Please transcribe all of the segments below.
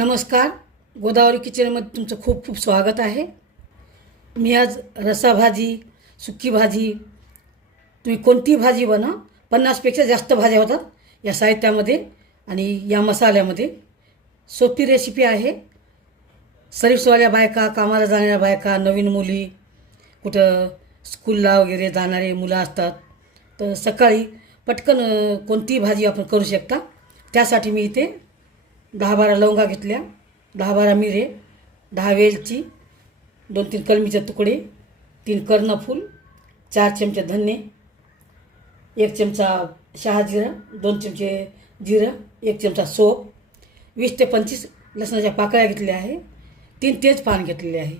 नमस्कार. गोदावरी किचनमध्ये तुमचं खूप खूप स्वागत आहे. मी आज रसाभाजी, सुकी भाजी, तुम्ही कोणती भाजी बनवा, 50पेक्षा जास्त भाज्या होतात या साहित्यामध्ये आणि या मसाल्यामध्ये. सोपी रेसिपी आहे. सर्व्हिसवाल्या बायका, कामाला जाणाऱ्या बायका, नवीन मुली, कुठं स्कूलला वगैरे जाणारे मुलं असतात, तर सकाळी पटकन कोणतीही भाजी आपण करू शकता. त्यासाठी मी इथे 10-12 लवंगा घेतल्या, 10-12 मिरे, 10 वेलची, 2-3 कलमीचे तुकडे, 3 कर्णफूल, 4 चमचे धने, 1 चमचा शहाजिरं, 2 चमचे जिरं, 1 चमचा सोप, 20 ते 25 लसणाच्या पाकळ्या घेतल्या आहे, 3 तेजपान घेतलेले आहे.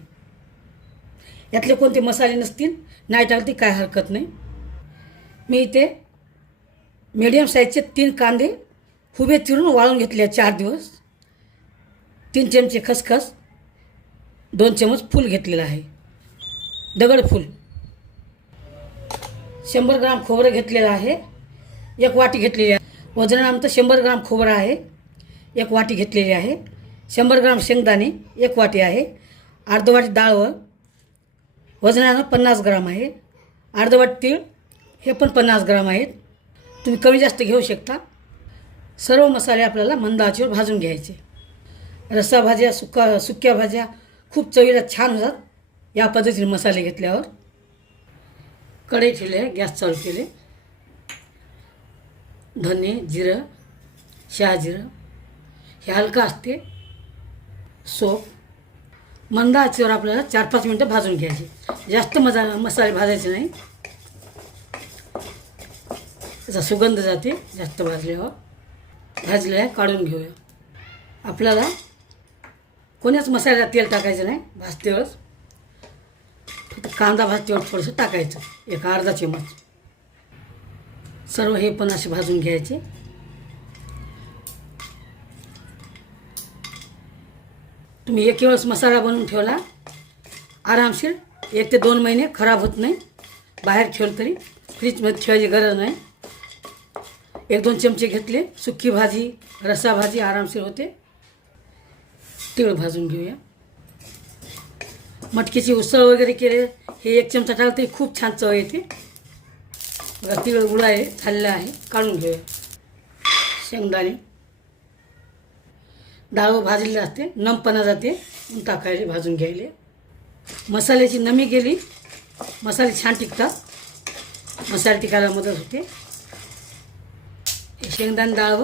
यातले कोणते मसाले नसतील नाही टाकते काय हरकत नाही. मी इथे मीडियम साईजचे 3 कांदे उभे चिरून वाळून घेतले 4 दिवस, 3 चमचे खसखस, 2 चमच फूल घेतलेलं आहे, दगडफूल, 100 ग्राम खोबरं घेतलेलं आहे, 1 वाटी घेतलेली आहे. वजनानंतर 100 ग्राम खोबरं आहे, 1 वाटी घेतलेली आहे. 100 ग्राम शेंगदाणे 1 वाटी आहे. अर्ध वाटी डाळ वजनानं 50 ग्राम आहे. अर्ध वाटी तीळ हे पण 50 ग्राम आहेत. तुम्ही कमी जास्त घेऊ शकता. सर्व मसाले आपल्याला मंद आचेवर भाजून घ्यायचे. रस्सा भाज्या, सुक्या भाज्या खूप चवीला छान होतात या पद्धतीने मसाले घेतल्यावर. कढई ठेवले, गॅस चालू केले. धने, जिरं, शहाजिरं हे हलका असते. सोप मंद आचेवर आपल्याला 4-5 मिनटं भाजून घ्यायचे. जास्त मसाले भाजायचे नाही, त्याचा सुगंध जाते जास्त भाजल्यावर. भाजले आहे, काढून घेऊया. आपल्याला कोण्याच मसाल्याला तेल टाकायचं नाही भाजतेवरच, फक्त कांदा भाजतेवर थोडंसं टाकायचं, 1 अर्धा चमच. सर्व हे पण असे भाजून घ्यायचे. तुम्ही एक वेळेस मसाला बनवून ठेवला आरामशीर 1 ते 2 महिने खराब होत नाही. बाहेर ठेवलं तरी फ्रीजमध्ये ठेवायची गरज नाही. 1-2 चमचे घेतले. सुकी भाजी, रस्सा भाजी आरामशीर होते. तीळ भाजून घेऊया. मटकीची उसळ वगैरे केले हे 1 चमचा टाकलं तरी खूप छान चव येते. बघा तीळ गुळाळे झालेलं आहे, काढून घेऊया. शेंगदाणे, डाळ भाजलेले असते, नमपणा जाते, टाकायले भाजून घ्यायले. मसाल्याची नमी गेली, मसाले छान टिकतात, मसाले टिकायला मदत होते. शेंगदाणे डाळ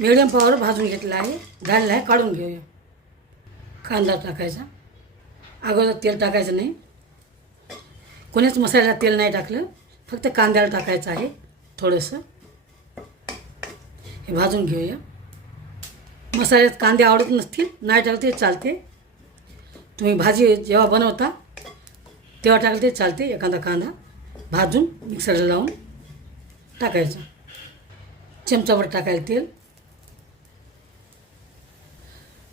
मिडियम पावर भाजून घेतला आहे, झालेला आहे, काढून घेऊया. कांदा टाकायचा. अगोदर तेल टाकायचं नाही, कोणीच मसाल्याला तेल नाही टाकलं, फक्त कांद्याला टाकायचं आहे थोडंसं. हे भाजून घेऊया. मसाल्यात कांदे आवडत नसतील नाही टाकले चालते. तुम्ही भाजी जेव्हा बनवता तेव्हा टाकले चालते. एखादा कांदा भाजून मिक्सरला लावून टाकायचं. चमचाभर टाकायला तेल.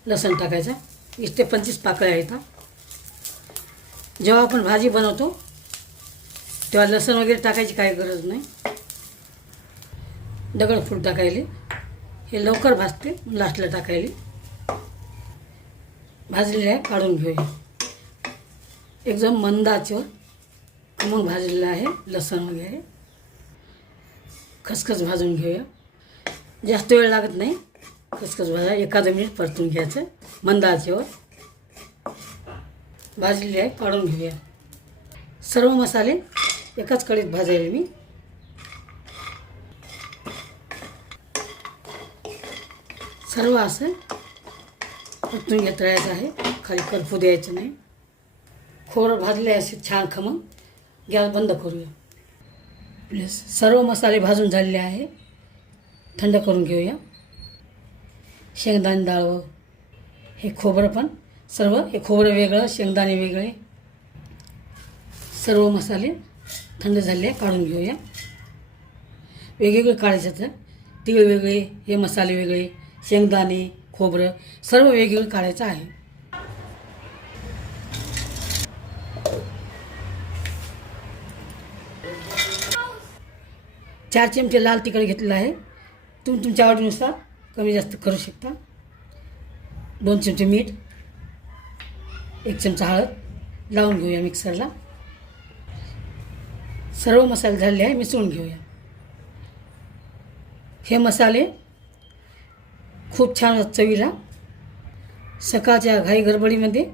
लसूण टाकायचा. 20 ते 25 पाकळ्या आहेत. जेव्हा आपण भाजी बनवतो तेव्हा लसूण वगैरे टाकायची काही गरज नाही. दगडफूल टाकायले, हे लवकर भाजते, लास्टला टाकायले. भाजलेले आहे, काढून घेऊया. एकदम मंद आचेवर खमंग भाजलेलं आहे. लसूण वगैरे, खसखस भाजून घेऊया. जास्त वेळ लागत नाही. खसखस भाजा 1 मिनिट परतून घ्यायचं मंद आचेवर. भाजलेले आहे, काढून घेऊया. सर्व मसाले एकाच कढईत भाजायले मी. सर्व असं परतून घेत राहायचं आहे, खाली करपू द्यायचं नाही. खोबरं भाजले असे छान खमंग. गॅस बंद करूया. प्लीज सर्व मसाले भाजून झालेले आहे, थंड करून घेऊया. शेंगदाणे डाळ हे खोबरं पण सर्व, हे खोबरं वेगळं, शेंगदाणे वेगळे, सर्व मसाले थंड झाले, काढून घेऊया. वेगवेगळे काढायचे तर तीळ वेगळे, हे मसाले वेगळे, शेंगदाणे, खोबरं सर्व वेगवेगळे काढायचं आहे. चार चमचे लाल तिखट घेतलेलं आहे. तुम्ही तुमच्या आवडीनुसार कमी जास्त करू शकता. 2 चमचे मीठ, 1 चमचा हळद लावून घेऊया मिक्सरला. सर्व मसाले झालेले आहे, मिसळून घेऊया. हे मसाले खूप छान होतात चवीला. सकाळच्या घाई गडबडीमध्ये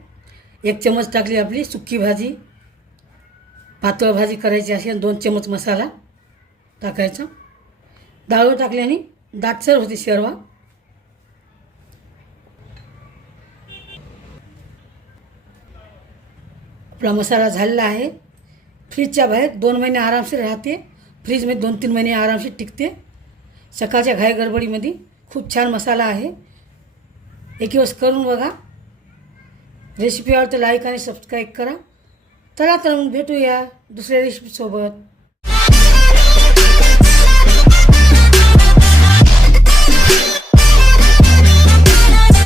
1 चमच टाकली आपली सुकी भाजी. पातळ भाजी करायची असेल 2 चमच मसाला टाकायचा. डाळ टाकल्याने दाटसर होते शेरवा. आपला मसाला झालेला आहे. फ्रीजच्या बाहेर 2 महिने आरामशीर राहते. फ्रीजमध्ये 2-3 महिने आरामशीर टिकते. सकाळच्या घाई गडबडीमध्ये खूप छान मसाला आहे. एक दिवस करून बघा. रेसिपी आवडते लाईक आणि सबस्क्राईब करा. चला तर मग भेटूया दुसऱ्या रेसिपीसोबत.